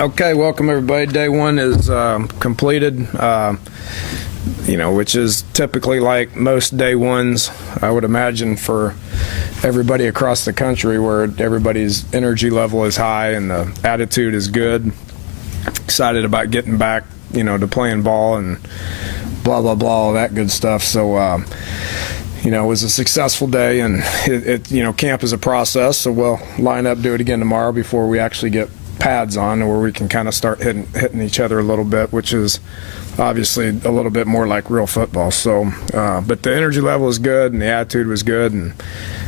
Okay, welcome everybody. Day one is completed, which is typically like most day ones, I would imagine, for everybody across the country, where everybody's energy level is high and the attitude is good. Excited about getting back, to playing ball and blah, blah, blah, all that good stuff. So, it was a successful day, and camp is a process, so we'll line up, do it again tomorrow before we actually get pads on, where we can kind of start hitting each other a little bit, which is obviously a little bit more like real football. So, but the energy level is good and the attitude was good, and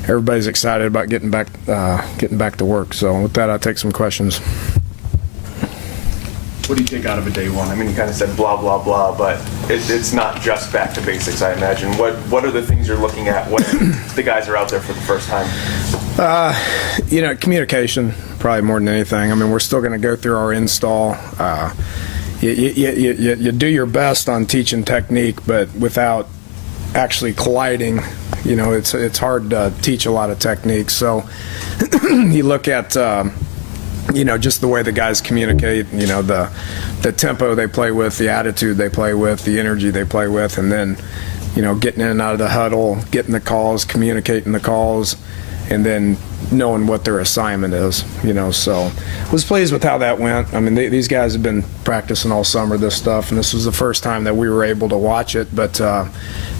everybody's excited about getting back to work. So, with that, I'll take some questions. What do you take out of a day one? I mean, you kind of said blah, blah, blah, but it's not just back to basics, I imagine. What are the things you're looking at when the guys are out there for the first time? Communication, probably more than anything. I mean, we're still going to go through our install. You do your best on teaching technique, but without actually colliding, it's hard to teach a lot of techniques. So you look at just the way the guys communicate, the tempo they play with, the attitude they play with, the energy they play with, and then, getting in and out of the huddle, getting the calls, communicating the calls, and then knowing what their assignment is, So was pleased with how that went. I mean, these guys have been practicing all summer this stuff, and this was the first time that we were able to watch it, but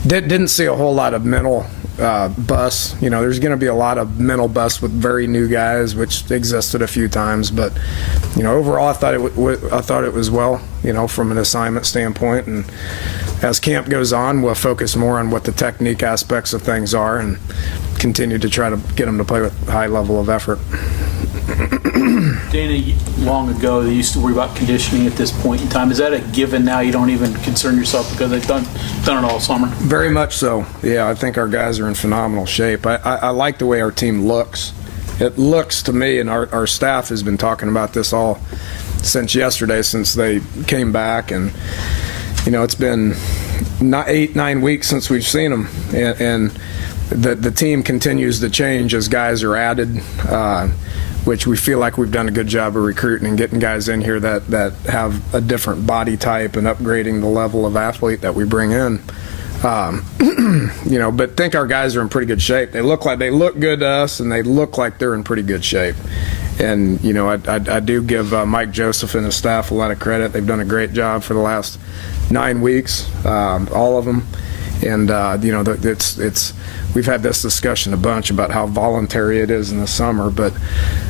didn't see a whole lot of mental bus. There's going to be a lot of mental bus with very new guys, which existed a few times, but overall I thought it was well, from an assignment standpoint. And as camp goes on, we'll focus more on what the technique aspects of things are and continue to try to get them to play with a high level of effort. Dana, long ago, they used to worry about conditioning at this point in time. Is that a given now? You don't even concern yourself because they've done it all summer? Very much so. Yeah, I think our guys are in phenomenal shape. I like the way our team looks. It looks to me, and our staff has been talking about this all since yesterday, since they came back, and it's been 8-9 weeks since we've seen them, and the team continues to change as guys are added, which we feel like we've done a good job of recruiting and getting guys in here that have a different body type and upgrading the level of athlete that we bring in. But think our guys are in pretty good shape. They look good to us, and they look like they're in pretty good shape. And I do give Mike Joseph and his staff a lot of credit. They've done a great job for the last 9 weeks, all of them. And we've had this discussion a bunch about how voluntary it is in the summer, but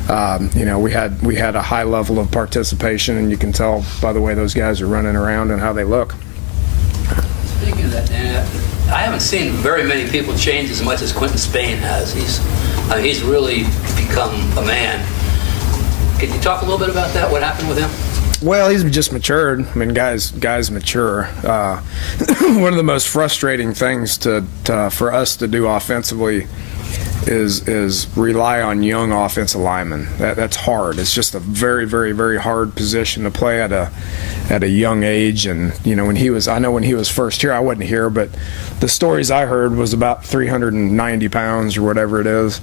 we had a high level of participation, and you can tell by the way those guys are running around and how they look. Speaking of that, Dan, I haven't seen very many people change as much as Quentin Spain has. He's really become a man. Can you talk a little bit about that? What happened with him? Well, he's just matured. I mean, guys mature. One of the most frustrating things for us to do offensively is rely on young offensive linemen. That's hard. It's just a very, very, very hard position to play at a young age. And when he was first here, I wasn't here, but the stories I heard was about 390 pounds or whatever it is.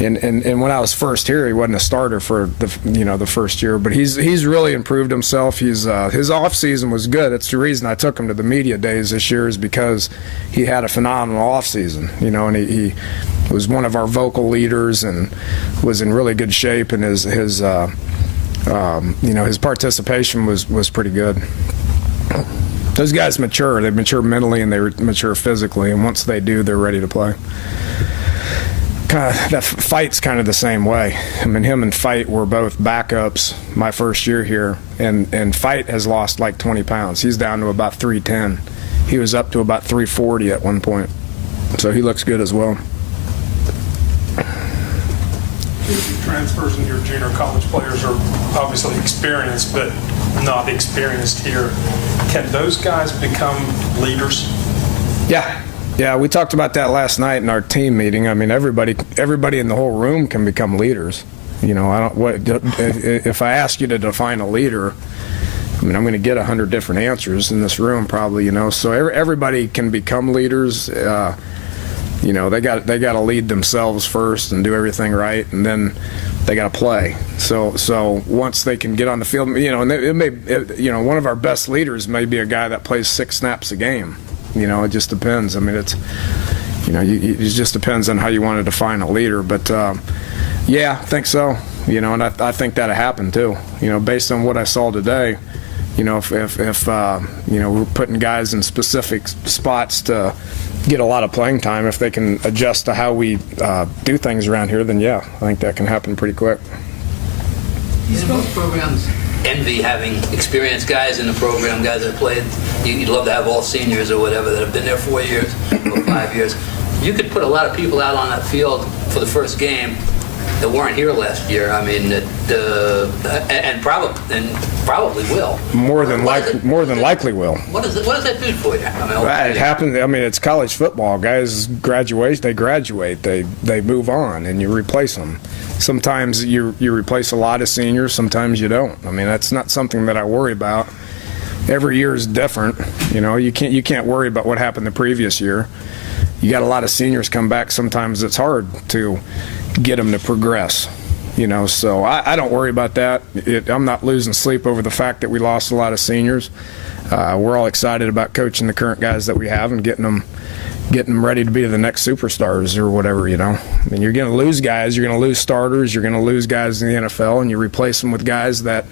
And when I was first here, he wasn't a starter for the first year, but he's really improved himself. His off season was good. That's the reason I took him to the media days this year, is because he had a phenomenal off season. And he was one of our vocal leaders and was in really good shape, and his participation was pretty good. Those guys mature. They mature mentally and they mature physically, and once they do, they're ready to play. That Fight's kind of the same way. I mean, him and Fight were both backups my first year here, and Fight has lost like 20 pounds. He's down to about 310. He was up to about 340 at one point, so he looks good as well. The transfers in your junior college players are obviously experienced, but not experienced here. Can those guys become leaders? Yeah, we talked about that last night in our team meeting. I mean, everybody in the whole room can become leaders. If I ask you to define a leader, I mean, I'm going to get 100 different answers in this room probably. So everybody can become leaders. They got to lead themselves first and do everything right, and then they got to play. So once they can get on the field, and one of our best leaders may be a guy that plays 6 snaps a game. It just depends. I mean, it just depends on how you want to define a leader. But yeah, I think so. And I think that'll happen too. Based on what I saw today. If we're putting guys in specific spots to get a lot of playing time, if they can adjust to how we do things around here, then yeah, I think that can happen pretty quick. Most programs envy having experienced guys in the program, guys that played. You'd love to have all seniors or whatever that have been there 4 years or 5 years. You could put a lot of people out on that field for the first game that weren't here last year. I mean, and probably will. More than likely will. What does that do for you? It happens. I mean, it's college football. Guys graduate. They move on, and you replace them. Sometimes you replace a lot of seniors. Sometimes you don't. I mean, that's not something that I worry about. Every year is different. You can't worry about what happened the previous year. You got a lot of seniors come back. Sometimes it's hard to get them to progress. So I don't worry about that. I'm not losing sleep over the fact that we lost a lot of seniors. We're all excited about coaching the current guys that we have and getting them ready to be the next superstars or whatever. I mean, you're going to lose guys. You're going to lose starters. You're going to lose guys in the NFL, and you replace them with guys that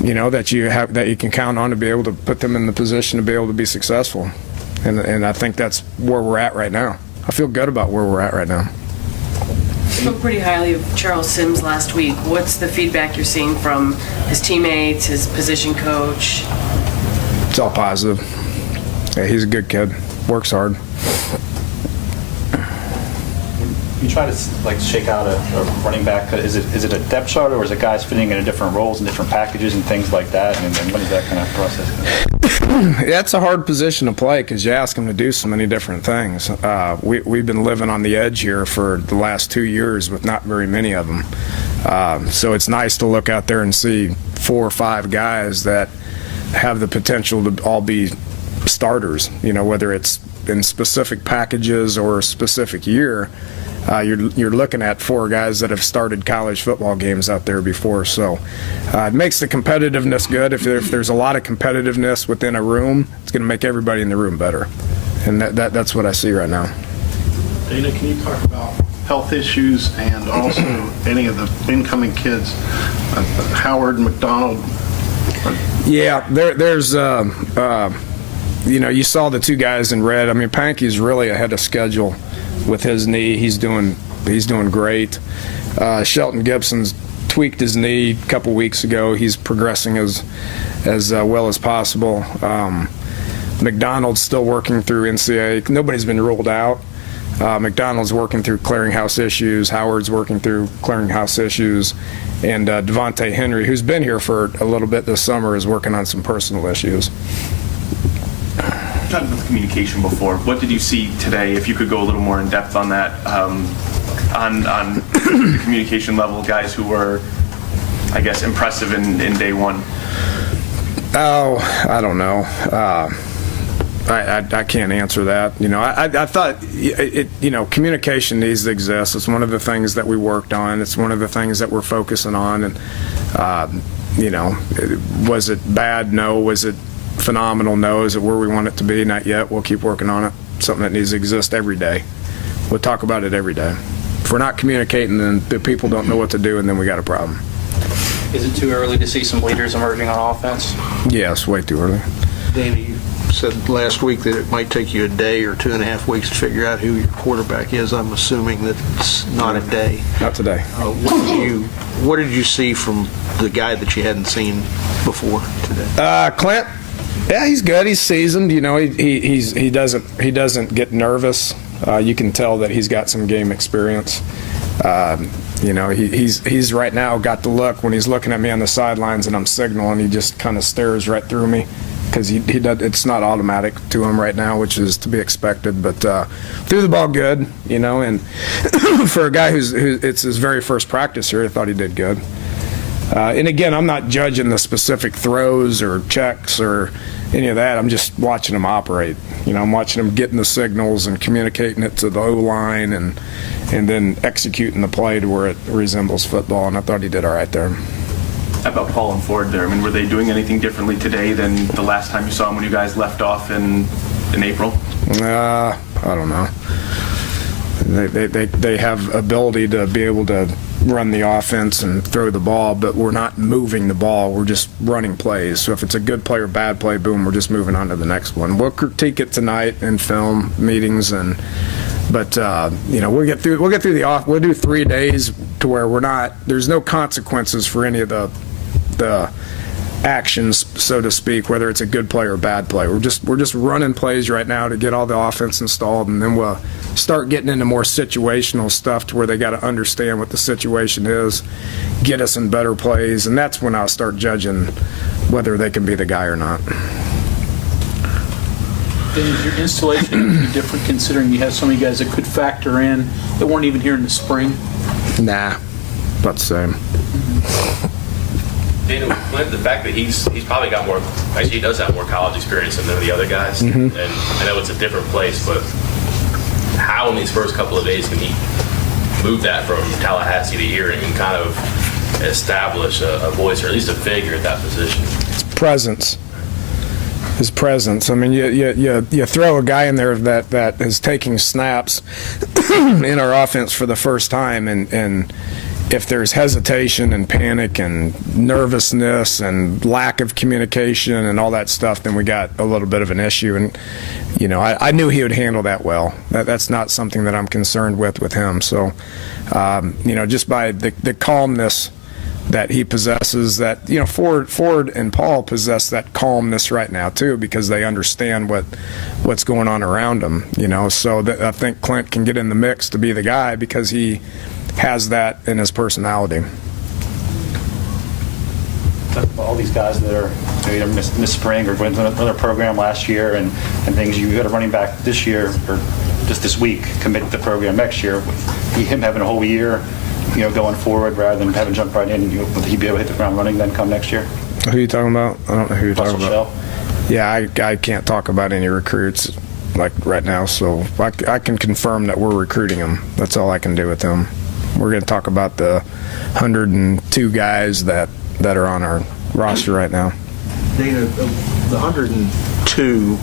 that you can count on to be able to put them in the position to be able to be successful. And I think that's where we're at right now. I feel good about where we're at right now. You spoke pretty highly of Charles Sims last week. What's the feedback you're seeing from his teammates, his position coach? It's all positive. Yeah, he's a good kid. Works hard. You try to shake out a running back. Is it a depth chart, or is it guys fitting in different roles and different packages and things like that? And what is that kind of process? Yeah, it's a hard position to play because you ask them to do so many different things. We've been living on the edge here for the last 2 years with not very many of them. So it's nice to look out there and see 4 or 5 guys that have the potential to all be starters. Whether it's in specific packages or a specific year. You're looking at 4 guys that have started college football games out there before, so it makes the competitiveness good. If there's a lot of competitiveness within a room, it's going to make everybody in the room better, and that's what I see right now. Dana, can you talk about health issues and also any of the incoming kids, Howard, McDonald? Yeah, there's you saw the 2 guys in red. I mean, Pankey's really ahead of schedule with his knee. He's doing great. Shelton Gibson's tweaked his knee a couple weeks ago. He's progressing as well as possible. McDonald's still working through NCAA. Nobody's been ruled out. McDonald's working through clearinghouse issues. Howard's working through clearinghouse issues. And Devontae Henry, who's been here for a little bit this summer, is working on some personal issues. Talked about communication before. What did you see today? If you could go a little more in depth on that, on the communication level, guys who were, I guess, impressive in day one. Oh, I don't know. I can't answer that. I thought communication needs to exist. It's one of the things that we worked on. It's one of the things that we're focusing on. And was it bad? No. Was it phenomenal? No. Is it where we want it to be? Not yet. We'll keep working on it. Something that needs to exist every day. We'll talk about it every day. If we're not communicating, then the people don't know what to do, and then we got a problem. Is it too early to see some leaders emerging on offense? Yes, way too early. Dana, you said last week that it might take you a day or 2.5 weeks to figure out who your quarterback is. I'm assuming that it's not a day. Not today. What did you see from the guy that you hadn't seen before today? Clint. Yeah, he's good. He's seasoned. He doesn't get nervous. You can tell that he's got some game experience. He's right now got the look when he's looking at me on the sidelines and I'm signaling. He just kind of stares right through me because he does. It's not automatic to him right now, which is to be expected. But threw the ball good, and for a guy who it's his very first practice here, I thought he did good. And again, I'm not judging the specific throws or checks or any of that. I'm just watching them operate. I'm watching them getting the signals and communicating it to the O-line and then executing the play to where it resembles football, and I thought he did all right there. How about Paul and Ford there? I mean, were they doing anything differently today than the last time you saw them when you guys left off in April? I don't know. They have ability to be able to run the offense and throw the ball, but we're not moving the ball. We're just running plays. So if it's a good play or bad play, boom, we're just moving on to the next one. We'll critique it tonight in film meetings, but we'll get through the off. We'll do 3 days to where there's no consequences for any of the actions, so to speak, whether it's a good play or a bad play. We're just running plays right now to get all the offense installed, and then we'll start getting into more situational stuff to where they got to understand what the situation is, get us in better plays, and that's when I'll start judging whether they can be the guy or not. Is your installation going to be different considering you have so many guys that could factor in that weren't even here in the spring? Nah, about the same. Dana, the fact that he's probably got more, actually he does have more college experience than the other guys, and I know it's a different place, but how in these first couple of days can he move that from Tallahassee to here and kind of establish a voice or at least a figure at that position? His presence. I mean, you throw a guy in there that is taking snaps in our offense for the first time, and if there's hesitation and panic and nervousness and lack of communication and all that stuff, then we got a little bit of an issue. And I knew he would handle that well. That's not something that I'm concerned with him. So just by the calmness that he possesses, that Ford and Paul possess that calmness right now too, because they understand what's going on around them. So I think Clint can get in the mix to be the guy because he has that in his personality. All these guys that are either missed spring or went to another program last year and things, you got a running back this year or just this week committed to the program next year. Him having a whole year, going forward rather than having jumped right in, will he be able to hit the ground running then come next year? Who are you talking about? I don't know who you're talking about. Shell? Yeah, I can't talk about any recruits like right now, so I can confirm that we're recruiting them. That's all I can do with them. We're going to talk about the 102 guys that are on our roster right now. Dana, the 102,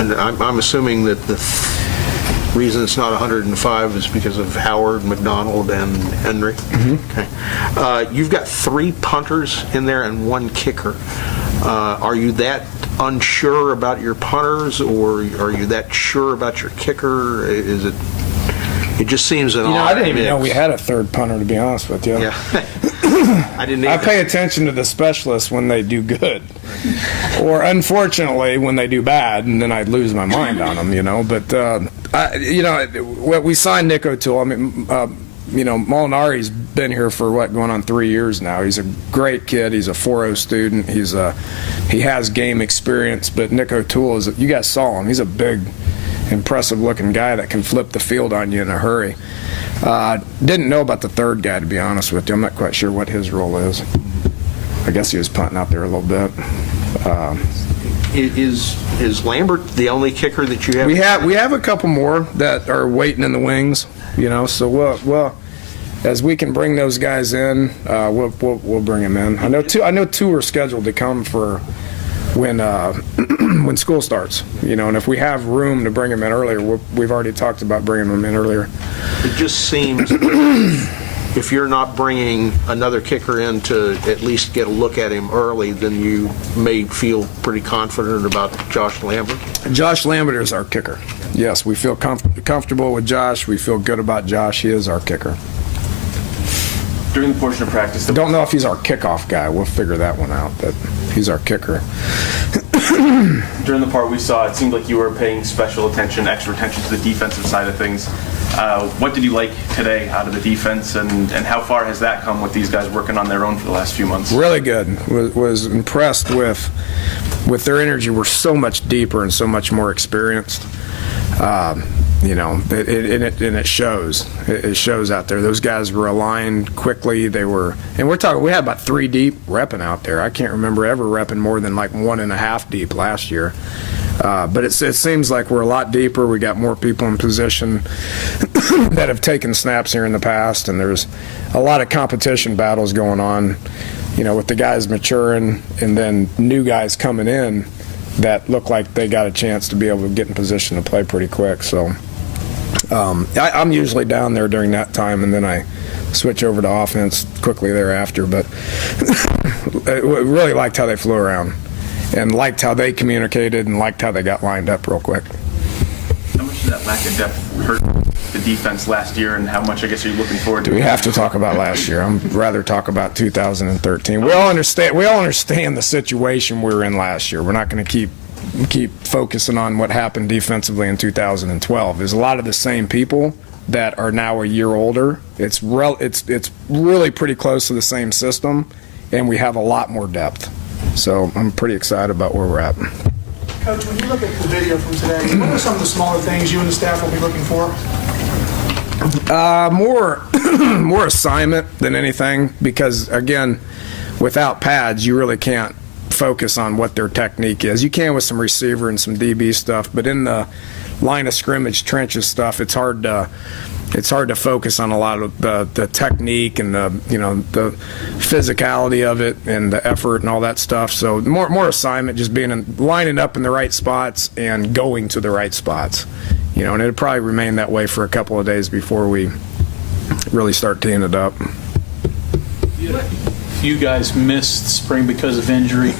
and I'm assuming that the reason it's not 105 is because of Howard, McDonald, and Henry. Mm-hmm. Okay. You've got 3 punters in there and 1 kicker. Are you that unsure about your punters, or are you that sure about your kicker? Is it? It just seems an odd I didn't even mix. know we had a third punter, to be honest with you. Yeah. I didn't I either. pay attention to the specialists when they do good, or unfortunately when they do bad, and then I lose my mind on them. But we signed Nick O'Toole. I mean, Molinari's been here for going on 3 years now. He's a great kid. He's a 4.0 student. He has game experience. But Nick O'Toole you guys saw him. He's a big, impressive-looking guy that can flip the field on you in a hurry. Didn't know about the third guy, to be honest with you. I'm not quite sure what his role is. I guess he was punting out there a little bit. Is Lambert the only kicker that you have? We have a couple more that are waiting in the wings. So we'll as we can bring those guys in, we'll bring them in. I know two are scheduled to come for when school starts, and if we have room to bring them in earlier, we've already talked about bringing them in earlier. It just seems if you're not bringing another kicker in to at least get a look at him early, then you may feel pretty confident about Josh Lambert. Josh Lambert is our kicker. Yes, we feel comfortable with Josh. We feel good about Josh. He is our kicker. During the portion of practice, Don't know if he's our kickoff guy. We'll figure that one out, but he's our kicker. during the part we saw, it seemed like you were paying special attention, extra attention to the defensive side of things. What did you like today out of the defense, and how far has that come with these guys working on their own for the last few months? Really good. Was impressed with their energy. We're so much deeper and so much more experienced. And it shows. It shows out there. Those guys were aligned quickly. And we had about 3 deep repping out there. I can't remember ever repping more than like 1.5 deep last year. But it seems like we're a lot deeper. We got more people in position that have taken snaps here in the past, and there's a lot of competition battles going on, with the guys maturing and then new guys coming in that look like they got a chance to be able to get in position to play pretty quick. So I'm usually down there during that time, and then I switch over to offense quickly thereafter. But I really liked how they flew around, and liked how they communicated, and liked how they got lined up real quick. How much did that lack of depth hurt the defense last year, and how much, I guess, are you looking forward to? We have to talk about last year. I'd rather talk about 2013. We all understand the situation we were in last year. We're not going to keep focusing on what happened defensively in 2012. There's a lot of the same people that are now a year older. It's really pretty close to the same system, and we have a lot more depth. So I'm pretty excited about where we're at. Coach, when you look at the video from today, what are some of the smaller things you and the staff will be looking for? More assignment than anything, because again, without pads, you really can't focus on what their technique is. You can with some receiver and some DB stuff, but in the line of scrimmage trenches stuff, it's hard to focus on a lot of the technique and the physicality of it and the effort and all that stuff. So more assignment, just lining up in the right spots and going to the right spots. And it'll probably remain that way for a couple of days before we really start teeing it up. You guys missed spring because of injury.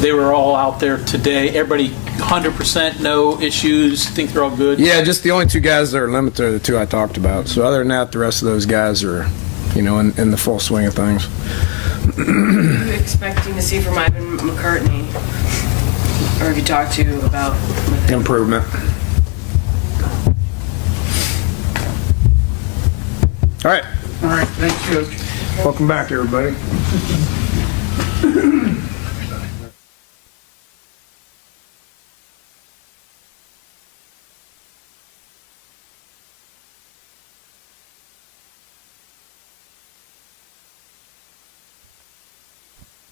They were all out there today. Everybody 100%, no issues. Think they're all good? Yeah, just the only 2 guys that are limited are the 2 I talked about. So other than that, the rest of those guys are, in the full swing of things. What are you expecting to see from Ivan McCartney? Or have you talked to about Improvement. All right. All right, thanks, Coach. Welcome back, everybody.